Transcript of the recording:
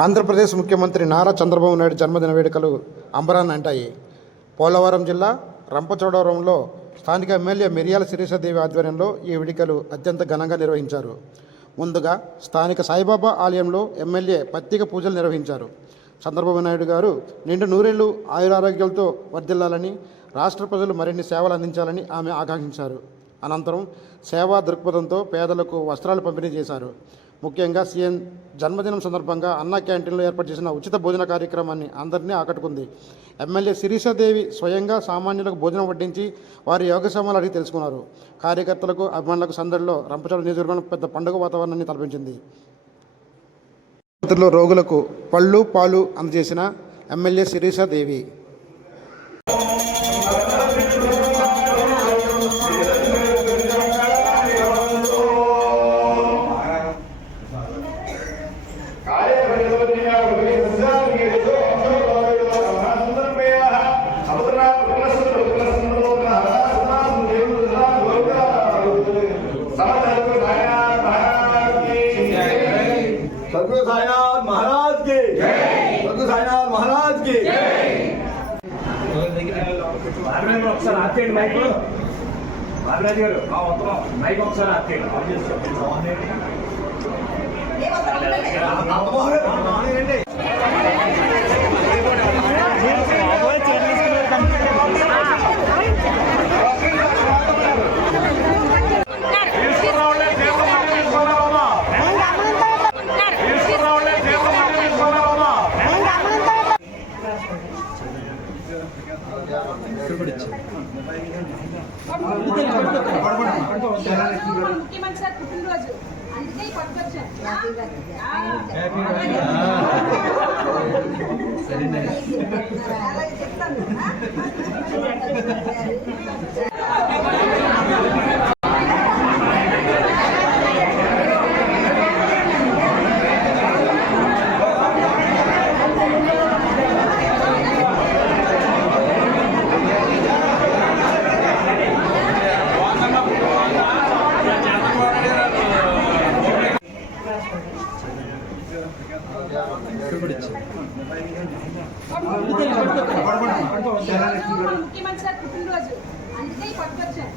ఆంధ్రప్రదేశ్ ముఖ్యమంత్రి నారా చంద్రబాబు నాయుడు జన్మదిన వేడుకలు అంబరాన్ని అంటాయి. పోలవరం జిల్లా రంపచోడవరంలో స్థానిక ఎమ్మెల్యే మిరియాల శిరీషాదేవి ఆధ్వర్యంలో ఈ వేడుకలు అత్యంత ఘనంగా నిర్వహించారు. ముందుగా స్థానిక సాయిబాబా ఆలయంలో ఎమ్మెల్యే ప్రత్యేక పూజలు నిర్వహించారు. చంద్రబాబు నాయుడు గారు నిండు నూరేళ్లు ఆయురారోగ్యాలతో వర్ధిల్లాలని, రాష్ట్ర ప్రజలు మరిన్ని సేవలు అందించాలని ఆమె ఆకాంక్షించారు. అనంతరం సేవా దృక్పథంతో పేదలకు వస్త్రాలు పంపిణీ చేశారు. ముఖ్యంగా సీఎం జన్మదినం సందర్భంగా అన్నా క్యాంటీన్లో ఏర్పాటు చేసిన ఉచిత భోజన కార్యక్రమాన్ని అందరినీ ఆకట్టుకుంది. ఎమ్మెల్యే శిరీషాదేవి స్వయంగా సామాన్యులకు భోజనం వడ్డించి వారి యోగక్షేమాలు అడిగి తెలుసుకున్నారు. కార్యకర్తలకు, అభిమానులకు సందడిలో రంపచోడవరం నియోజకవర్గం పెద్ద పండుగ వాతావరణాన్ని తలపించింది. ఆసుపత్రిలో రోగులకు పళ్ళు, పాలు అందజేసిన ఎమ్మెల్యే శిరీషాదేవి सद्गुरु साईनाथ महाराज की जय। सद्गुरु साईनाथ महाराज की जय। ఒకసారి ఆపేయండి మైక్. బాలరాజు గారు మైక్ ఒకసారి ఆపేయండి. ముఖ్యమంత్రి సార్ పుట్టినరోజు, అందుకే పట్టుకొచ్చాను. ముఖ్యమంత్రి సార్ పుట్టినరోజు, అందుకే పట్టుకొచ్చాను.